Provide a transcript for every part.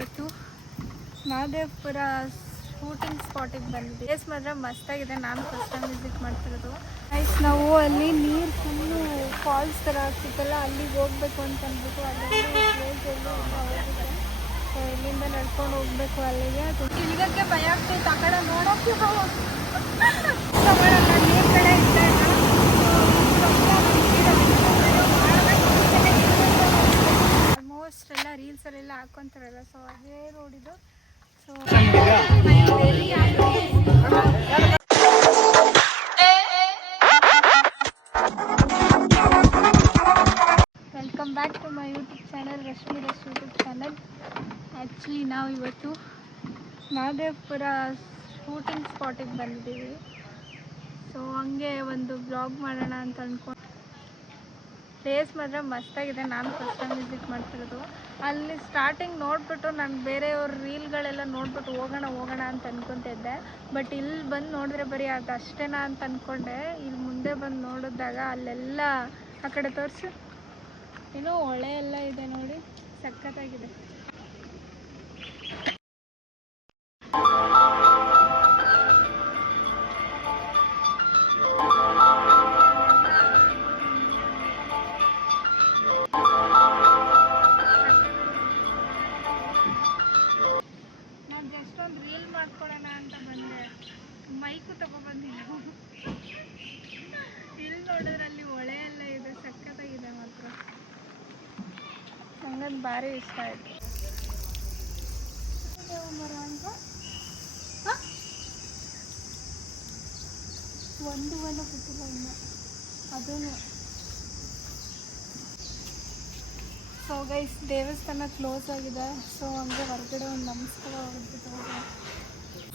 ಇವತ್ತು ಮಹದೇವಪುರ ಶೂಟಿಂಗ್ ಸ್ಪಾಟಿಗೆ ಬಂದಿದ್ದೆ. ಪ್ಲೇಸ್ ಮಾತ್ರ ಮಸ್ತಾಗಿದೆ. ನಾನು ಫಸ್ಟ್ ಟೈಮ್ ವಿಸಿಟ್ ಮಾಡ್ತಿರೋದು. ನೈಸ್. ನಾವು ಅಲ್ಲಿ ನೀರು ಫುಲ್ಲು ಫಾಲ್ಸ್ ಥರ ಆಗ್ತಿತ್ತಲ್ಲ, ಅಲ್ಲಿಗೆ ಹೋಗ್ಬೇಕು ಅಂತ ಅಂದ್ಬಿಟ್ಟು ಅಲ್ಲೆಲ್ಲ ಪ್ಲೇಸ್ ಎಲ್ಲ ಹೋಗಿದ್ದೆ. ಸೊ ಇಲ್ಲಿಂದ ನಡ್ಕೊಂಡು ಹೋಗ್ಬೇಕು ಅಲ್ಲಿಗೆ. ಇಳಿಯೋಕ್ಕೆ ಭಯ ಆಗ್ತೈತೆ. ಆ ಕಡೆ ನೋಡೋಕ್ಕೆ ನೀರು ಕಡೆ ಇದ್ದೆ. ಆಲ್ಮೋಸ್ಟ್ ಎಲ್ಲ ರೀಲ್ಸಲ್ಲೆಲ್ಲ ಹಾಕ್ಕೊಂತಾರಲ್ಲ, ಸೊ ಅದೇ ನೋಡಿದ್ದು. So welcome back to my YouTube channel, Rashmi rush YouTube channel. Actually ನಾವು ಇವತ್ತು ಮಹದೇವಪುರ ಶೂಟಿಂಗ್ ಸ್ಪಾಟಿಗೆ ಬಂದಿದ್ದೀವಿ. ಸೊ ಹಂಗೆ ಒಂದು ಬ್ಲಾಗ್ ಮಾಡೋಣ ಅಂತ ಅಂದ್ಕೊಂಡು. ಪ್ಲೇಸ್ ಮಾತ್ರ ಮಸ್ತಾಗಿದೆ. ನಾನು ಫಸ್ಟ್ ಟೈಮ್ ವಿಸಿಟ್ ಮಾಡ್ತಿರೋದು. ಅಲ್ಲಿ ಸ್ಟಾರ್ಟಿಂಗ್ ನೋಡಿಬಿಟ್ಟು ನಾನು ಬೇರೆಯವ್ರ ರೀಲ್ಗಳೆಲ್ಲ ನೋಡಿಬಿಟ್ಟು ಹೋಗೋಣ ಅಂತ ಅಂದ್ಕೊತಿದ್ದೆ. ಬಟ್ ಇಲ್ಲಿ ಬಂದು ನೋಡಿದ್ರೆ ಬರೀ ಅದು ಅಷ್ಟೇನಾ ಅಂತ ಅಂದ್ಕೊಂಡೆ. ಇಲ್ಲಿ ಮುಂದೆ ಬಂದು ನೋಡಿದಾಗ ಅಲ್ಲೆಲ್ಲ ಆ ಕಡೆ ತೋರಿಸು, ಏನೋ ಹೊಳೆ ಎಲ್ಲ ಇದೆ ನೋಡಿ, ಸಖತ್ತಾಗಿದೆ. ನಾನು ಜಸ್ಟ್ ಒಂದು ರೀಲ್ ಮಾಡ್ಕೊಳ್ಳೋಣ ಅಂತ ಬಂದೆ, ಮೈಕು ತಗೊಬಂದಿಲ್ಲ. ಇಲ್ಲಿ ನೋಡಿದ್ರೆ ಅಲ್ಲಿ ಹೊಳೆ ಎಲ್ಲ ಇದೆ, ಸಖತ್ತಾಗಿದೆ ಮಾತ್ರ. ನಂಗದು ಭಾರಿ ಇಷ್ಟ ಆಯಿತು. ಮರ ಅಂತ ಒಂದು ವನ ಗೊತ್ತಿಲ್ಲ ಇನ್ನು ಅದೂ. ಸೊ ಗೈಸ್, ದೇವಸ್ಥಾನ ಕ್ಲೋಸ್ ಆಗಿದೆ. ಸೊ ಹಂಗೆ ಹೊರಗಡೆ ಒಂದು ನಮಸ್ಕಾರ ಹೋಗ್ಬಿಟ್ಟು.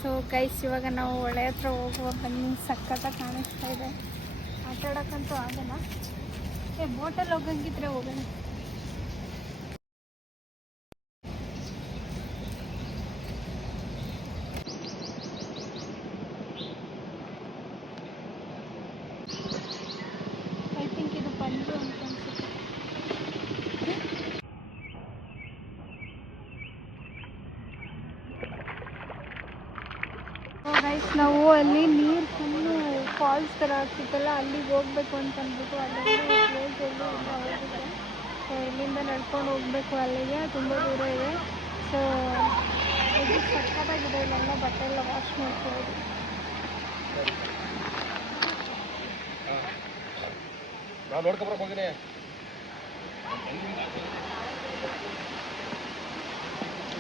ಸೊ ಗೈಸ್, ಇವಾಗ ನಾವು ಹೊಳೆ ಹತ್ರ ಹೋಗುವ ಬನ್ನಿ. ಸಖತ್ತಾಗಿ ಕಾಣಿಸ್ತಾ ಇದೆ. ಆಟ ಆಡೋಕ್ಕಂತೂ ಆಗಲ್ಲ. ಬೋಟಲ್ಲಿ ಹೋಗಂಗಿದ್ರೆ ಹೋಗೋಣ. ಐ ಥಿಂಕ್ ಇದು ಬಂದು ಅಂತ ಅನ್ಸುತ್ತೆ. ಗೈಸ್, ನಾವು ಅಲ್ಲಿ ನೀರು ಫುಲ್ಲು ಫಾಲ್ಸ್ ಥರ ಆಗ್ತಿತ್ತಲ್ಲ, ಅಲ್ಲಿಗೆ ಹೋಗ್ಬೇಕು ಅಂತ ಅಂದ್ಬಿಟ್ಟು ಅಲ್ಲೆಲ್ಲ ಪ್ಲೇಸ್ ಎಲ್ಲ ಹೋಗಿದ್ದೆ. ಸೊ ಇಲ್ಲಿಂದ ನಡ್ಕೊಂಡು ಹೋಗ್ಬೇಕು ಅಲ್ಲಿಗೆ. ತುಂಬ ದೂರ ಇದೆ. ಸೊ ಇದು ಸಕ್ಕತ್ತಾಗಿದೆ. ಇಲ್ಲೆಲ್ಲ ಬಟ್ಟೆ ಎಲ್ಲ ವಾಶ್ ಮಾಡ್ಕೊಳ್ಳೋದು.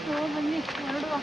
ಸೊ ಬನ್ನಿ ಹೊರಡುವ.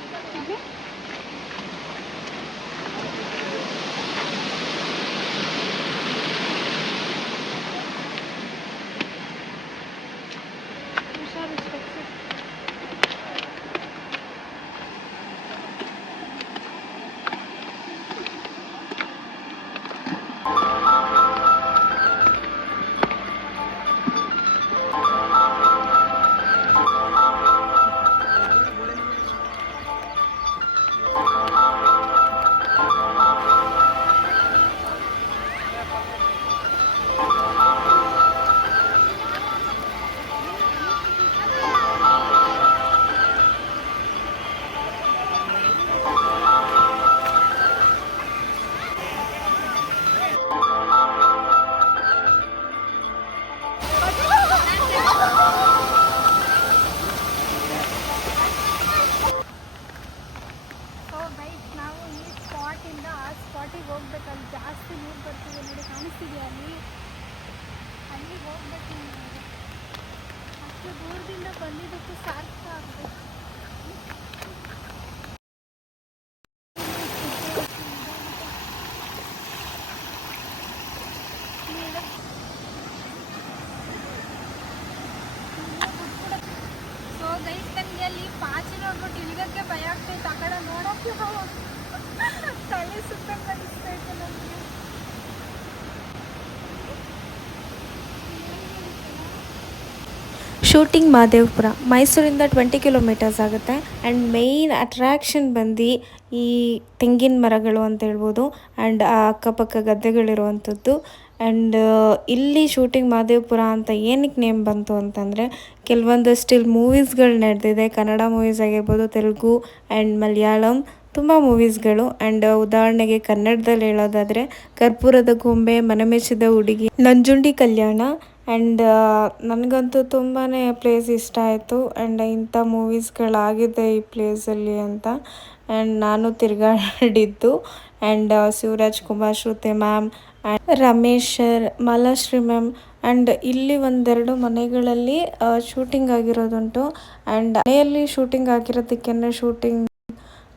ಸ್ಪಾಟಿಗೆ ಹೋಗ್ಬೇಕು. ಅಲ್ಲಿ ಜಾಸ್ತಿ ನೀರು ಬರ್ತಿದೆ ನೋಡಿ, ಕಾಣಿಸ್ತಿದೆಯಾ ಅಲ್ಲಿ? ಅಲ್ಲಿಗೆ ಹೋಗ್ಬೇಕು. ಅಷ್ಟು ದೂರದಿಂದ ಬಂದಿದ್ದಕ್ಕೂ ಸಾರ್ಥಕ ಆಗಬೇಕು. ಸೊ ಗೈಸ್, ನನಗೆ ಅಲ್ಲಿ ಪಾಚಿ ನೋಡ್ಬಿಟ್ಟು ಇಳಿಯೋಕ್ಕೆ ಭಯ ಆಗ್ತೈತೆ. ಆ ಕಡೆ ನೋಡೋಕ್ಕೆ ತಲೆ ಸುತ್ತಂಗೆ ಅನಿಸ್ತೈತೆ ನನಗೆ. ಶೂಟಿಂಗ್ ಮಹದೇವಪುರ ಮೈಸೂರಿಂದ 20 ಕಿಲೋಮೀಟರ್ಸ್ ಆಗುತ್ತೆ. ಆ್ಯಂಡ್ ಮೇಯ್ನ್ ಅಟ್ರ್ಯಾಕ್ಷನ್ ಬಂದು ಈ ತೆಂಗಿನ ಮರಗಳು ಅಂತ ಹೇಳ್ಬೋದು. ಆ್ಯಂಡ್ ಆ ಅಕ್ಕಪಕ್ಕ ಗದ್ದೆಗಳಿರುವಂಥದ್ದು. ಆ್ಯಂಡ್ ಇಲ್ಲಿ ಶೂಟಿಂಗ್ ಮಹದೇವಪುರ ಅಂತ ಏನಕ್ಕೆ ನೇಮ್ ಬಂತು ಅಂತಂದರೆ ಕೆಲವೊಂದು ಸ್ಟಿಲ್ ಮೂವೀಸ್ಗಳು ನಡೆದಿದೆ, ಕನ್ನಡ ಮೂವೀಸ್ ಆಗಿರ್ಬೋದು, ತೆಲುಗು ಆ್ಯಂಡ್ ಮಲಯಾಳಂ ತುಂಬ ಮೂವೀಸ್ಗಳು. ಆ್ಯಂಡ್ ಉದಾಹರಣೆಗೆ ಕನ್ನಡದಲ್ಲಿ ಹೇಳೋದಾದರೆ ಕರ್ಪೂರದ ಗೊಂಬೆ, ಮನಮೆಚ್ಚಿದ ಹುಡುಗಿ, ನಂಜುಂಡಿ ಕಲ್ಯಾಣ. ಆ್ಯಂಡ್ ನನಗಂತೂ ತುಂಬಾ ಪ್ಲೇಸ್ ಇಷ್ಟ ಆಯಿತು. ಆ್ಯಂಡ್ ಇಂಥ ಮೂವೀಸ್ಗಳಾಗಿದೆ ಈ ಪ್ಲೇಸಲ್ಲಿ ಅಂತ. ಆ್ಯಂಡ್ ನಾನು ತಿರುಗಾಡಿದ್ದು. And Shivraj Kumar, Shruti ma'am, and Ramesh sir, Malashri ma'am. And ಇಲ್ಲಿ ಒಂದೆರಡು ಮನೆಗಳಲ್ಲಿ ಶೂಟಿಂಗ್ ಆಗಿರೋದುಂಟು. ಆ್ಯಂಡ್ ಮನೆಯಲ್ಲಿ ಶೂಟಿಂಗ್ ಆಗಿರೋದಕ್ಕೆ ಶೂಟಿಂಗ್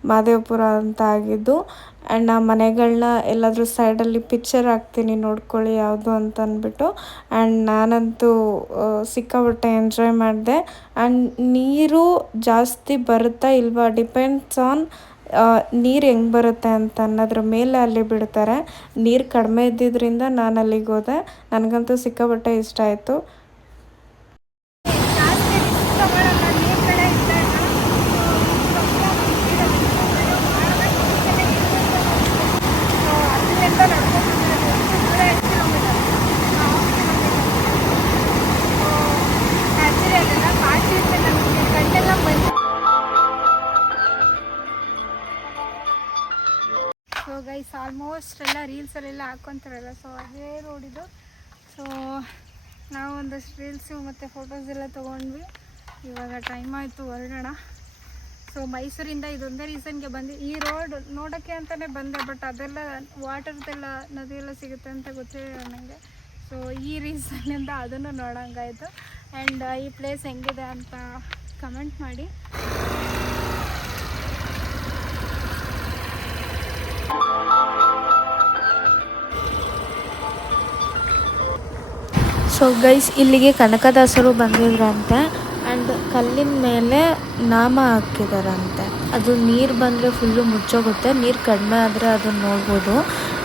ಮಹದೇವಪುರ ಅಂತ ಆಗಿದ್ದು. ಆ್ಯಂಡ್ ಆ ಮನೆಗಳನ್ನ ಎಲ್ಲಾದರೂ ಸೈಡಲ್ಲಿ ಪಿಕ್ಚರ್ ಹಾಕ್ತೀನಿ ನೋಡ್ಕೊಳ್ಳಿ ಯಾವುದು ಅಂತ ಅಂದ್ಬಿಟ್ಟು. ಆ್ಯಂಡ್ ನಾನಂತೂ ಸಿಕ್ಕಾಪಟ್ಟೆ ಎಂಜಾಯ್ ಮಾಡಿದೆ. ಆ್ಯಂಡ್ ನೀರು ಜಾಸ್ತಿ ಬರುತ್ತಾ ಇಲ್ವಾ ಡಿಪೆಂಡ್ಸ್ ಆನ್ ನೀರು ಹೆಂಗೆ ಬರುತ್ತೆ ಅಂತ ಅನ್ನೋದ್ರ ಮೇಲೆ ಅಲ್ಲಿ ಬಿಡ್ತಾರೆ. ನೀರು ಕಡಿಮೆ ಇದ್ದಿದ್ದರಿಂದ ನಾನು ಅಲ್ಲಿಗೆ ಹೋದೆ. ನನಗಂತೂ ಸಿಕ್ಕಾಪಟ್ಟೆ ಇಷ್ಟ ಆಯಿತು. ಸೊ ಗೈಸ್ ಆಲ್ಮೋಸ್ಟ್ ಎಲ್ಲ ರೀಲ್ಸಲ್ಲೆಲ್ಲ ಹಾಕ್ಕೊತಾರಲ್ಲ, ಸೊ ಅದೇ ರೋಡಿದು. ಸೊ ನಾವು ಒಂದಷ್ಟು ರೀಲ್ಸು ಮತ್ತು ಫೋಟೋಸ್ ಎಲ್ಲ ತೊಗೊಂಡ್ವಿ. ಇವಾಗ ಟೈಮ್ ಆಯಿತು ಹೊರಡೋಣ. ಸೊ ಮೈಸೂರಿಂದ ಇದೊಂದೇ ರೀಸನ್ಗೆ ಬಂದು ಈ ರೋಡ್ ನೋಡೋಕ್ಕೆ ಅಂತಲೇ ಬಂದೆ. ಬಟ್ ಅದೆಲ್ಲ ವಾಟರ್ದೆಲ್ಲ ನದಿಯೆಲ್ಲ ಸಿಗುತ್ತೆ ಅಂತ ಗೊತ್ತಿಲ್ಲ ನನಗೆ. ಸೊ ಈ ರೀಸನ್ನಿಂದ ಅದನ್ನು ನೋಡೋಂಗಾಯಿತು. ಆ್ಯಂಡ್ ಈ ಪ್ಲೇಸ್ ಹೆಂಗಿದೆ ಅಂತ ಕಮೆಂಟ್ ಮಾಡಿ. ಸೊ ಗೈಸ್ ಇಲ್ಲಿಗೆ ಕನಕದಾಸರು ಬಂದಿದ್ರಂತೆ. ಆ್ಯಂಡ್ ಕಲ್ಲಿನ ಮೇಲೆ ನಾಮ ಹಾಕಿದಾರಂತೆ. ಅದು ನೀರು ಬಂದರೆ ಫುಲ್ಲು ಮುಚ್ಚೋಗುತ್ತೆ, ನೀರು ಕಡಿಮೆ ಆದರೆ ಅದನ್ನು ನೋಡ್ಬೋದು.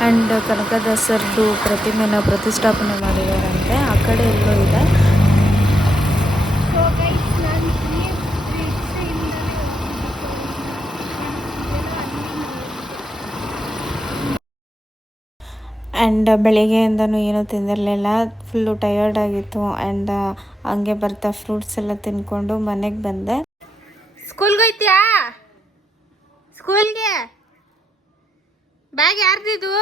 ಆ್ಯಂಡ್ ಕನಕದಾಸರದ್ದು ಪ್ರತಿಮೆನ ಪ್ರತಿಷ್ಠಾಪನೆ ಮಾಡಿದಾರಂತೆ. ಆ ಕಡೆ ಎಲ್ಲೋ ಇದೆ. ಆ್ಯಂಡ್ ಬೆಳಿಗ್ಗೆಯಿಂದನೂ ಏನೂ ತಿಂದಿರಲಿಲ್ಲ, ಫುಲ್ಲು ಟಯರ್ಡ್ ಆಗಿತ್ತು. ಆ್ಯಂಡ್ ಹಂಗೆ ಬರ್ತಾ ಫ್ರೂಟ್ಸ್ ಎಲ್ಲ ತಿನ್ಕೊಂಡು ಮನೆಗೆ ಬಂದೆ. ಸ್ಕೂಲ್ಗೆ ಹೋಯ್ತೀಯಾ? ಸ್ಕೂಲ್ಗೆ ಬ್ಯಾಗ್ ಯಾರ್ದಿದು?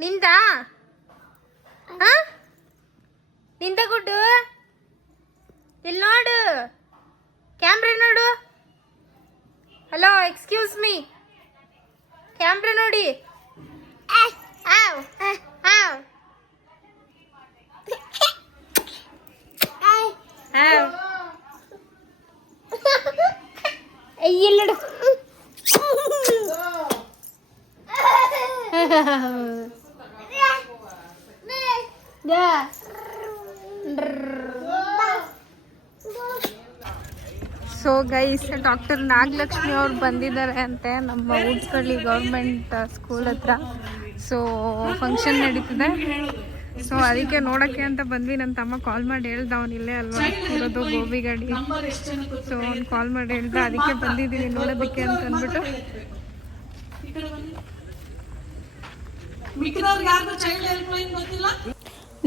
ನಿಂದ? ನಿಂದ ಗುಡ್ಡು? ಇಲ್ಲಿ ನೋಡು, ಕ್ಯಾಮ್ರಾ ನೋಡು. ಹಲೋ, ಎಕ್ಸ್ಕ್ಯೂಸ್ ಮೀ, ಕ್ಯಾಮ್ರಾ ನೋಡಿ. ಇಲ್ಲಡು ಸೊ ಗೈಸ್, ಡಾಕ್ಟರ್ ನಾಗಲಕ್ಷ್ಮಿ ಅವ್ರು ಬಂದಿದ್ದಾರೆ ಅಂತೆ ನಮ್ಮ ಊಡ್ಸ್ಕಳ್ಳಿ ಗೌರ್ಮೆಂಟ್ ಸ್ಕೂಲ್ ಹತ್ರ. ಸೊ ಫಂಕ್ಷನ್ ನಡೀತಿದೆ. ಸೊ ಅದಕ್ಕೆ ನೋಡೋಕ್ಕೆ ಅಂತ ಬಂದ್ವಿ. ನನ್ನ ತಮ್ಮ ಕಾಲ್ ಮಾಡಿ ಹೇಳ್ದ, ಅವನು ಇಲ್ಲೇ ಅಲ್ವಾ ಇರೋದು ಗೋಬಿ ಗಾಡಿ. ಸೊ ಅವ್ನು ಕಾಲ್ ಮಾಡಿ ಹೇಳ್ದ, ಅದಕ್ಕೆ ಬಂದಿದ್ದೀವಿ ನೋಡೋದಕ್ಕೆ ಅಂತ ಅಂದ್ಬಿಟ್ಟು.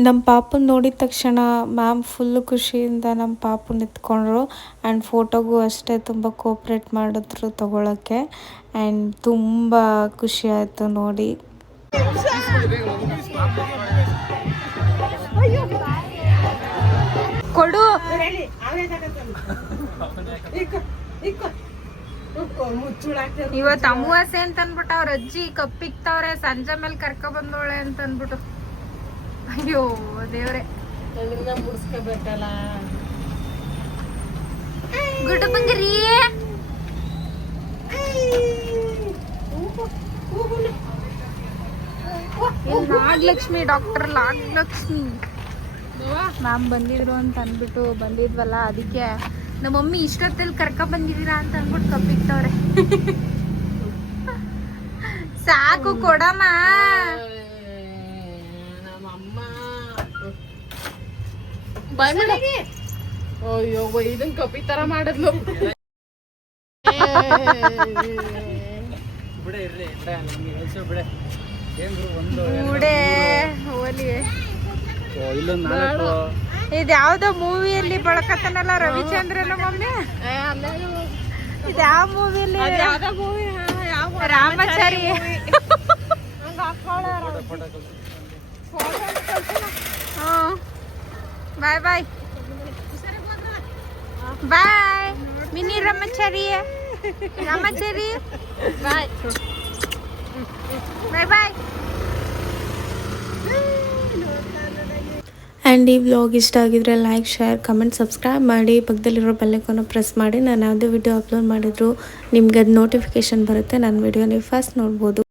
ನಮ್ಮ ಪಾಪನ ನೋಡಿದ ತಕ್ಷಣ ಮ್ಯಾಮ್ ಫುಲ್ಲು ಖುಷಿಯಿಂದ ನಮ್ಮ ಪಾಪು ನಿಂತ್ಕೊಂಡ್ರು. ಆ್ಯಂಡ್ ಫೋಟೋಗೂ ಅಷ್ಟೇ ತುಂಬ ಕೋಪ್ರೇಟ್ ಮಾಡಿದ್ರು ತೊಗೊಳಕ್ಕೆ. ಆ್ಯಂಡ್ ತುಂಬ ಖುಷಿ ಆಯಿತು ನೋಡಿ. ಕೊಡು. ಇವತ್ತು ಅಮಾವಾಸ್ಯೆ ಅಂತ ಅಂದ್ಬಿಟ್ಟು ಅವ್ರ ಅಜ್ಜಿ ಕಪ್ಪಿಕ್ತವ್ರೆ, ಸಂಜೆ ಮೇಲೆ ಕರ್ಕ ಬಂದೋಳೆ ಅಂತ ಅಂದ್ಬಿಟ್ಟು. ಅಯ್ಯೋ ದೇವ್ರೆ, ಮುಡ್ಸ್ಕೋಬೇಕಲ್ಲ. ಗುಡ್ಡ ಬಂಗಿರಿ. ನಾಗಲಕ್ಷ್ಮಿ, ಡಾಕ್ಟರ್ ನಾಗಲಕ್ಷ್ಮಿ ಮ್ಯಾಮ್ ಬಂದಿದ್ರು ಅಂತ ಅಂದ್ಬಿಟ್ಟು ಬಂದಿದ್ವಲ್ಲ, ಅದಕ್ಕೆ ನಮ್ಮ ಮಮ್ಮಿ ಇಷ್ಟೊತ್ತಲ್ಲಿ ಕರ್ಕ ಬಂದಿದ್ದೀರಾ ಅಂತ ಅಂದ್ಬಿಟ್ಟು ಕಪ್ಪಿಕ್ತವ್ರೆ. ಸಾಕು ಕೊಡಮ್ಮ. ಅಯ್ಯೋ ಇದನ್ ಕಪಿ ತರ ಮಾಡಿದ್ಲು. ಮೂಡೆ ಹೋಲಿ ಇಲ್ಲೊಂದು ನಾಲ್ಕು ಇದು ಯಾವ್ದೋ ಮೂವಿಯಲ್ಲಿ ಬಳಕತ್ತನಲ್ಲ ರವಿಚಂದ್ರನ ಮಮ್ಮಿ ಇದು ಯಾವ ಮೂವಿಯಲ್ಲಿ Ramachari boy boy boy mini Ramachari Ramachari boy boy boy. And ಈ ವ್ಲಾಗ್ ಇಷ್ಟ ಆಗಿದ್ರೆ ಲೈಕ್ ಶೇರ್ ಕಮೆಂಟ್ ಸಬ್ಸ್ಕ್ರೈಬ್ ಮಾಡಿ ಪಕ್ಕದಲ್ಲಿರೋ ಬೆಲ್ಲೈಕನ್ನ ಪ್ರೆಸ್ ಮಾಡಿ ನಾನು ಯಾವುದೇ ವಿಡಿಯೋ ಅಪ್ಲೋಡ್ ಮಾಡಿದ್ರು ನಿಮ್ಗೆ ಅದು ನೋಟಿಫಿಕೇಷನ್ ಬರುತ್ತೆ ನನ್ನ ವಿಡಿಯೋ ನೀವು ಫಸ್ಟ್ ನೋಡ್ಬೋದು.